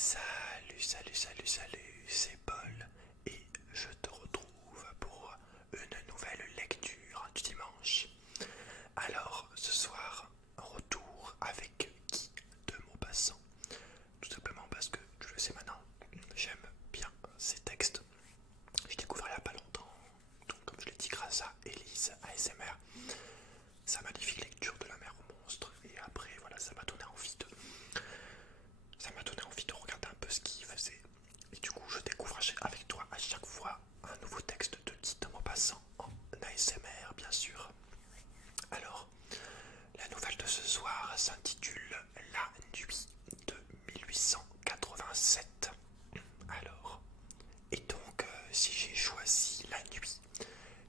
Salut, c'est Paul et je te retrouve pour une nouvelle lecture du dimanche. Alors, ce soir, retour avec Guy de Maupassant. Tout simplement parce que, tu le sais maintenant, j'aime bien ces textes. J'ai découvert il n'y a pas longtemps, donc comme je l'ai dit grâce à Elise ASMR, sa magnifique lecture de La Mer aux monstres. Et après, voilà, ça m'a donné envie de regarder un peu ce qu'il faisait. Et du coup, je découvre avec toi à chaque fois un nouveau texte de Guy de Maupassant en ASMR, bien sûr. Alors, la nouvelle de ce soir s'intitule La Nuit de 1887. Alors, et donc, si j'ai choisi la nuit,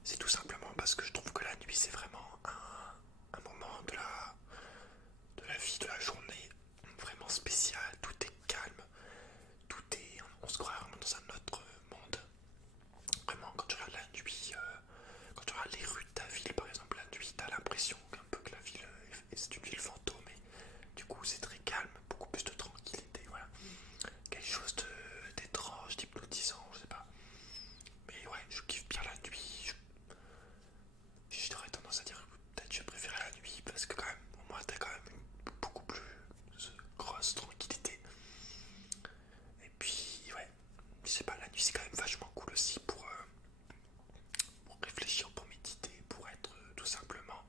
c'est tout simplement parce que je trouve que la nuit, c'est vraiment un moment de la vie, de la journée vraiment spécial. Tout est calme, on se croit vraiment dans un autre monde. Vraiment, quand tu regardes la nuit, quand tu regardes les rues de ta ville, par exemple, la nuit, t'as l'impression un peu que la ville, c'est une ville fantôme. Et du coup, c'est très calme, beaucoup plus de tranquillité. Voilà, quelque chose d'étrange, d'hypnotisant, je sais pas. Mais ouais, je kiffe bien la nuit. J'aurais tendance à dire que peut-être je préfère la nuit parce que quand même, au moins t'as quand même beaucoup plus grosse tranquillité. Et puis ouais, je sais pas, la nuit c'est quand même vachement cool aussi pour réfléchir, pour méditer, pour être tout simplement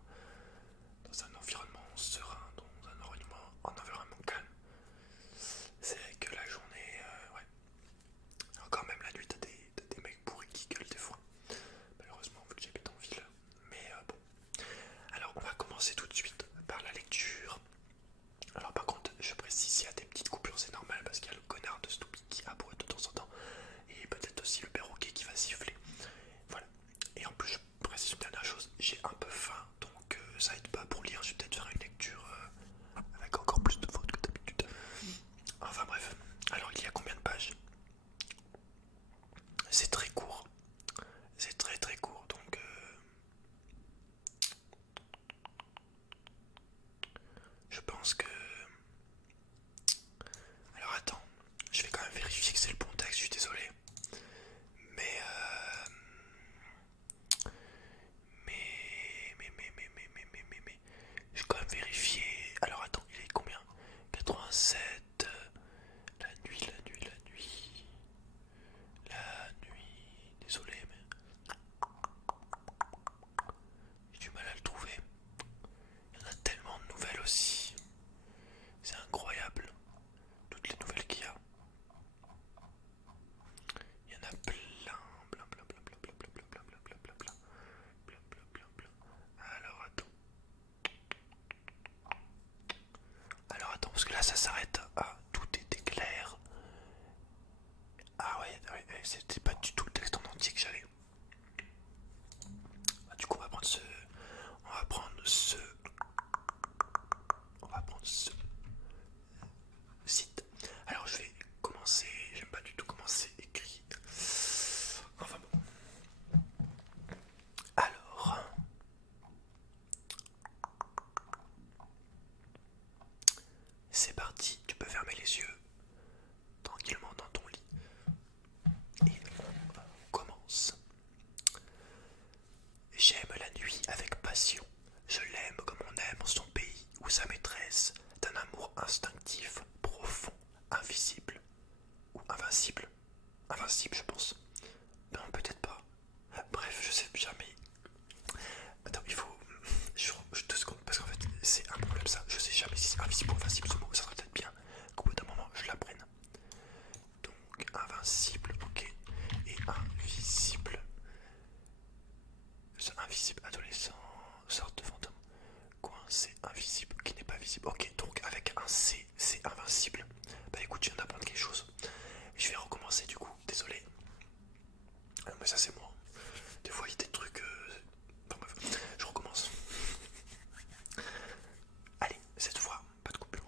dans un environnement serein, dans un environnement calme. C'est vrai que la journée, ouais. Alors quand même la nuit t'as des mecs pourris qui gueulent des fois. Malheureusement vu que j'habite en ville. Mais bon. Alors on va commencer tout de suite par la lecture. Alors par contre je précise, s'il y a des petites coupures c'est normal parce qu'il y a le connard de Snoopy qui aboie de temps en temps. Et peut-être aussi le perroquet qui va siffler. Voilà. Et en plus je précise une dernière chose, j'ai un peu faim donc ça aide pas pour lire. Je vais peut-être faire une lecture avec encore plus de fautes que d'habitude. Enfin bref. Alors il y a combien de pages? C'est très court. C'est très très court donc je pense que... Alors attends, je vais quand même vérifier que c'est le bon texte, je suis désolé. Mais je vais quand même vérifier. Alors attends, il est combien? 87. La nuit, la nuit, la nuit. La nuit. Désolé mais j'ai du mal à le trouver. Il y en a tellement de nouvelles aussi. C'est incroyable. Toutes les nouvelles qu'il y a. Il y en a plein, plein, plein, plein, plein, plein, plein, plein, plein, plein, plein, plein, plein, plein, plein, plein, plein. Alors attends, parce que là ça s'arrête. Ah, tout était clair. Ah ouais, c'était pas du tout le texte en entier que j'avais. Ah, du coup, on va prendre ce. On va prendre ce. On va prendre ce site. Alors je vais commencer. J'aime pas du tout commencer écrit. Enfin bon. Alors. C'est parti, tu peux fermer les yeux tranquillement dans ton lit. Et on commence. J'aime la nuit avec passion. Je l'aime comme on aime son pays ou sa maîtresse, d'un amour instinctif, profond, invisible ou invincible. Invincible, je pense. Non, peut-être pas. Bref, je sais jamais. Attends, il faut. Je 2 secondes parce qu'en fait, c'est un problème ça. Je sais jamais si c'est invisible ou invincible ce mot. Ça serait peut-être bien qu'au bout d'un moment, je l'apprenne. Donc, invincible, ok. Et invisible. Invisible, adolescent, sorte de fantôme. Coincé, invisible, qui n'est pas visible. Ok, donc avec un C, c'est invincible. Bah écoute, je viens d'apprendre quelque chose. Je vais recommencer du coup, désolé. Mais ça c'est moi. Des fois il y a des trucs... Enfin bref, je recommence. Allez, cette fois, pas de coupure.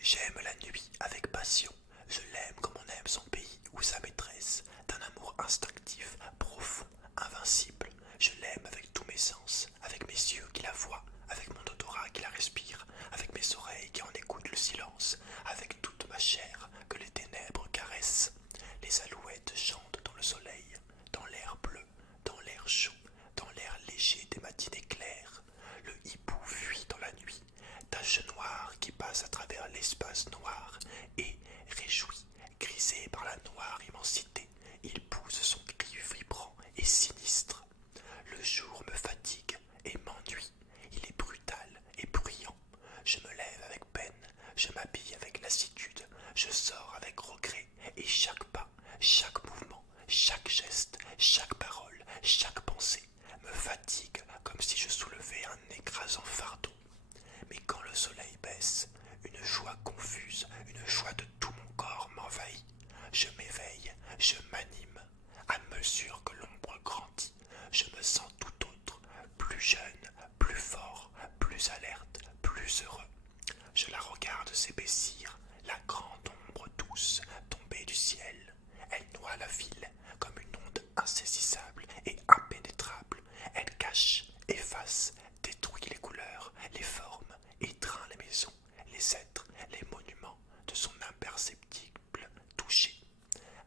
J'aime la nuit avec passion. passe à travers l'espace noir et, réjoui, grisé par la noire immensité, il pousse son cri vibrant et sinistre. Le jour me fatigue et m'ennuie, il est brutal et bruyant. Je me lève avec peine, je m'habille avec lassitude, je sors avec regret, et chaque pas, chaque mouvement, chaque geste, chaque parole, chaque pensée me fatigue comme si je soulevais un écrasant fardeau. Mais quand le soleil baisse, une joie confuse, une joie de tout mon corps m'envahit. Je m'éveille, je m'anime. À mesure que l'ombre grandit, je me sens tout autre, plus jeune, plus fort, plus alerte, plus heureux. Je la regarde s'épaissir, la grande ombre douce tombée du ciel. Elle noie la ville comme une onde insaisissable et impénétrable. Elle cache, efface, détruit les couleurs, les formes, étreint les maisons, les êtres, les monuments de son imperceptible toucher.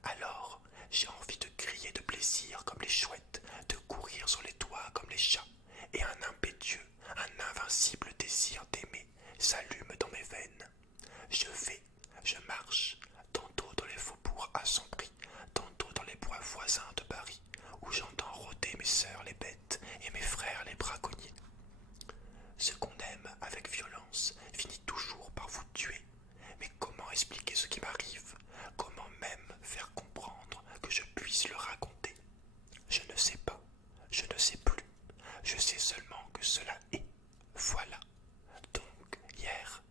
Alors, j'ai envie de crier de plaisir comme les chouettes, de courir sur les toits comme les chats, et un impétueux, un invincible désir d'aimer s'allume dans mes veines. Je vais, je marche, tantôt dans les faubourgs assombris, tantôt dans les bois voisins de Paris, où j'entends rôder mes sœurs les bêtes et mes frères les braconniers. Ce qu'on aime avec violence finit toujours par vous tuer. Mais comment expliquer ce qui m'arrive? Comment même faire comprendre que je puisse le raconter? Je ne sais pas, je ne sais plus. Je sais seulement que cela est. Voilà. Donc, hier,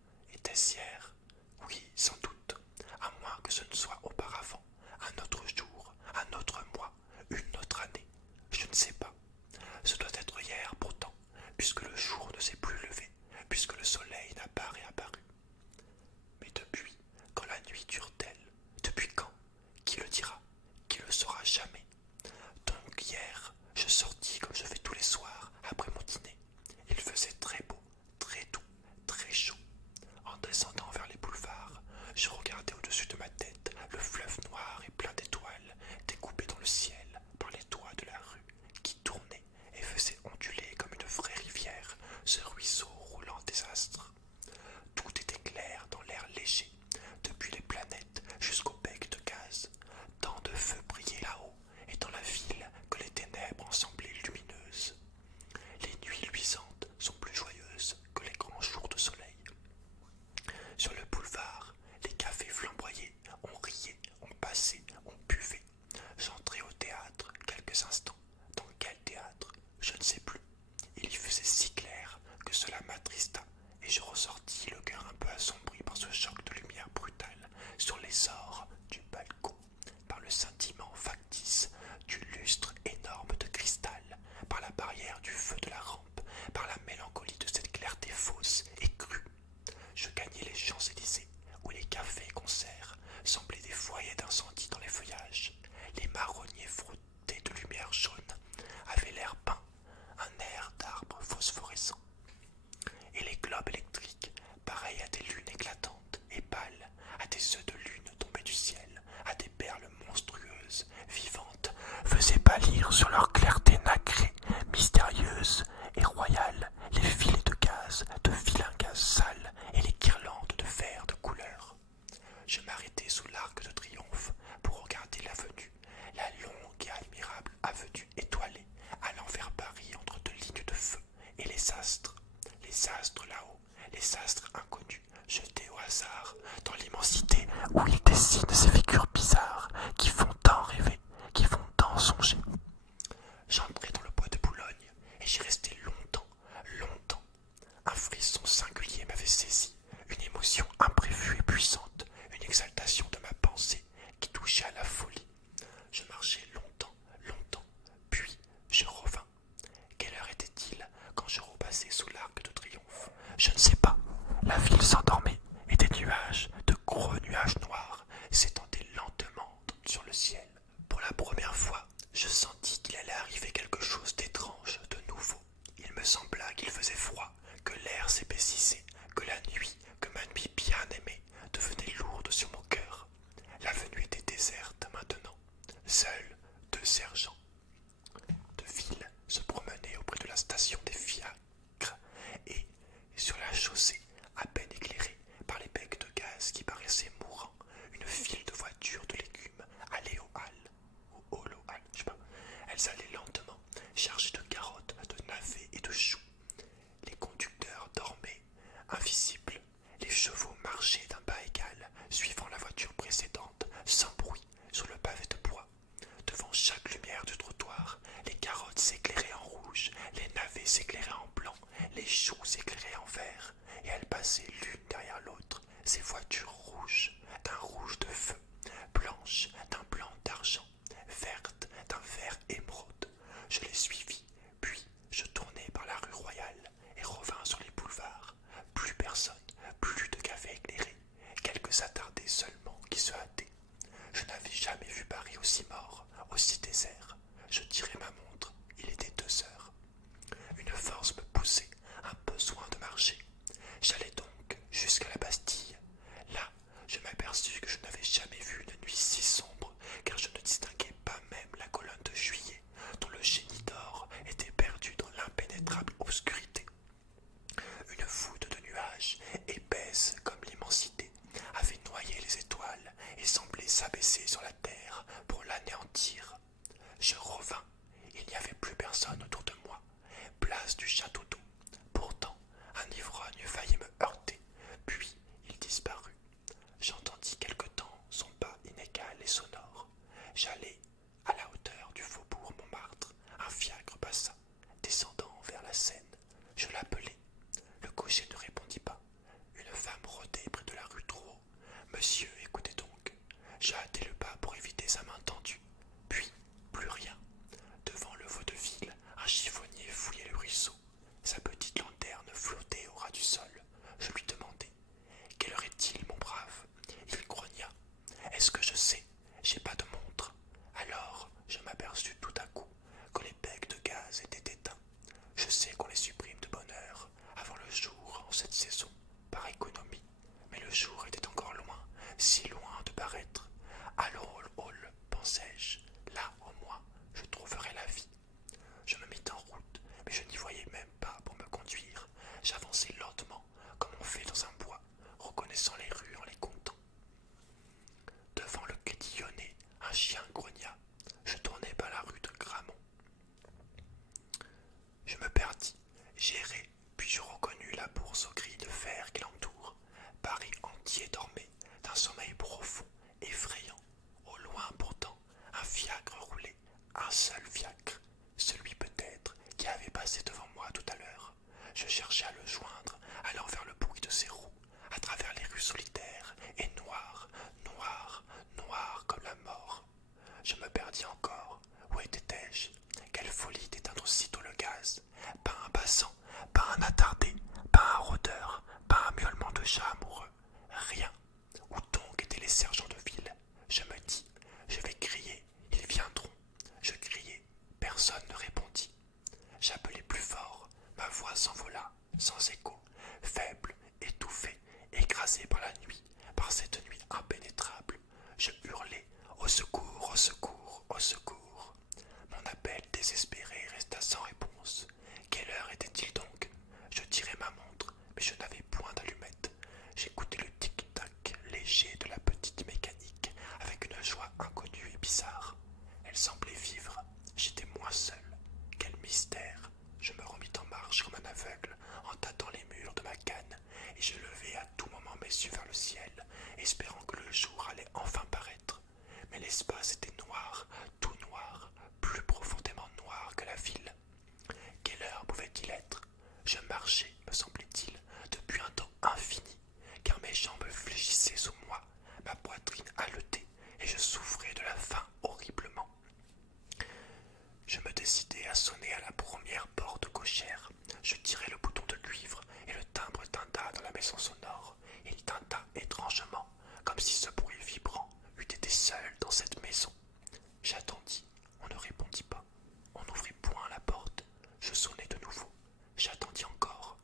des voitures rouges, d'un rouge de feu, blanches d'un blanc d'argent, vertes d'un vert émeraude. Je les suivis, puis je tournai par la rue Royale et revins sur les boulevards. Plus personne, plus de cafés éclairés, quelques attardés seulement qui se hâtaient. Je n'avais jamais vu Paris aussi mort, aussi désert. Je tirai ma montre, il était 2 heures. Une force me poussait, un besoin de marcher. J'allais donc jusqu'à la Bastille. Là, je m'aperçus que je n'avais jamais vu une nuit si sombre, car je ne distinguais pas même la colonne de Juillet, dont le génie d'or était perdu dans l'impénétrable obscurité. Une voûte de nuages, épaisse comme l'immensité, avait noyé les étoiles et semblait s'abaisser sur la terre pour l'anéantir. Je revins, il n'y avait plus personne autour de moi. Place du château d'eau. Pourtant, un ivrogne faillit me heurter, puis il disparut. J'entendis quelque temps son pas inégal et sonore. J'allai à la hauteur du faubourg Montmartre. Un fiacre passa, descendant vers la Seine. Je l'appelai. Le cocher ne répondit pas. Une femme rôdait près de la rue Drouot. Monsieur, écoutez donc. J'ai hâté le pas pour éviter sa main tendue. Puis, plus rien. Devant le vaudeville, un chiffonnier fouillait le ruisseau. Sa petite lanterne flottait au ras du sol. Je lui demandai: quelle heure est-il, mon brave? Il grogna: est-ce que je sais? J'ai pas de montre. Alors, je m'aperçus tout à coup que les becs de gaz étaient éteints. Je sais qu'on les supprime de bonne heure, avant le jour en cette saison, par économie. Mais le jour était encore loin, si loin de paraître. Allons au hall, pensai-je. Là, au moins, je trouverai la vie. Je me mis en route, mais je n'y voyais même pas pour me conduire. J'avançais lentement, comme on fait dans un bois, reconnaissant les rues en les comptant. Devant le Crédit Lyonnais, un chien grogna. Je tournai par la rue de Gramont. Je me perdis, j'errai, puis je reconnus la bourse aux grilles de fer qui l'entoure. Paris entier dormait, d'un sommeil profond, effrayant. Au loin pourtant, un fiacre roulait, un seul fiacre, celui peut-être qui avait passé devant moi tout à l'heure. Je cherchais à le joindre, allant vers le bruit de ses roues, à travers les rues solitaires, et noires, noires, noires comme la mort. Je me perdis encore. Où étais-je? Quelle folie d'éteindre aussitôt le gaz. Pas un passant, pas un attardé, pas un rôdeur, pas un miaulement de chat amoureux. Rien. Où donc étaient les sergents de ville? Je me dis, je vais crier, ils viendront. Je criai, personne ne répondit. J'appelai plus fort, ma voix s'envola, sans écho, faible, étouffée, écrasée par la nuit, par cette nuit impénétrable. Je hurlai, au secours, au secours, au secours. Mon appel désespéré resta sans réponse. Quelle heure était-il donc? Je tirai ma montre, mais je n'avais point d'allumette. J'écoutais le tic-tac léger de la petite mécanique avec une joie inconnue et bizarre. Elle semblait vivre. J'étais moins seul. Quel mystère! Je me remis en marche comme un aveugle, en tâtant les murs de ma canne, et je levai à tout moment mes yeux vers le ciel, espérant que le jour allait enfin paraître. Mais l'espace était noir, tout noir, plus profondément noir que la ville. Quelle heure pouvait-il être? Je marchais, me semblait-il, depuis un temps infini, car mes jambes fléchissaient sous moi, ma poitrine haletait, et je souffrais de la faim horriblement. Je me décidai à sonner à la première porte cochère. Je tirai le bouton de cuivre et le timbre tinta dans la maison sonore. Il tinta étrangement, comme si ce bruit vibrant eût été seul dans cette maison. J'attendis, on ne répondit pas. On n'ouvrit point la porte. Je sonnai de nouveau. J'attendis encore.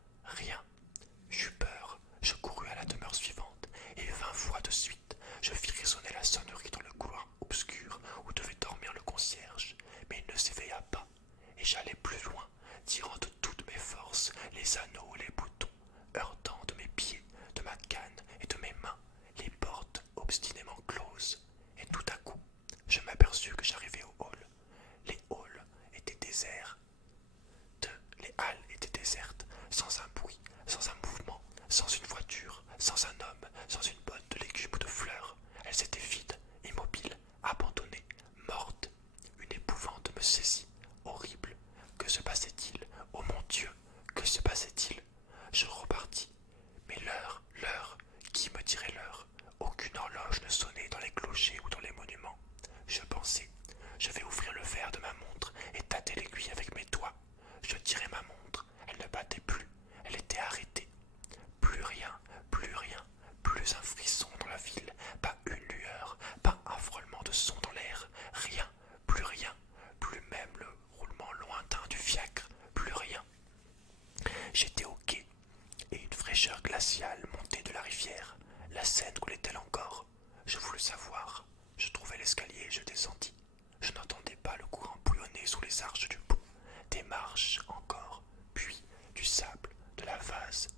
clochers ou dans les monuments. Je pensais, je vais ouvrir le verre de ma montre et tâter l'aiguille avec mes doigts. Je tirais ma montre, elle ne battait plus, elle était arrêtée. Plus rien, plus un frisson dans la ville, pas une lueur, pas un frôlement de son dans l'air, rien, plus même le roulement lointain du fiacre, plus rien. J'étais au quai, et une fraîcheur glaciale montait de la rivière. La Seine coulait-elle encore? Je voulus savoir. Je trouvai l'escalier et je descendis. Je n'entendais pas le courant bouillonner sous les arches du pont. Des marches encore, puis du sable, de la vase,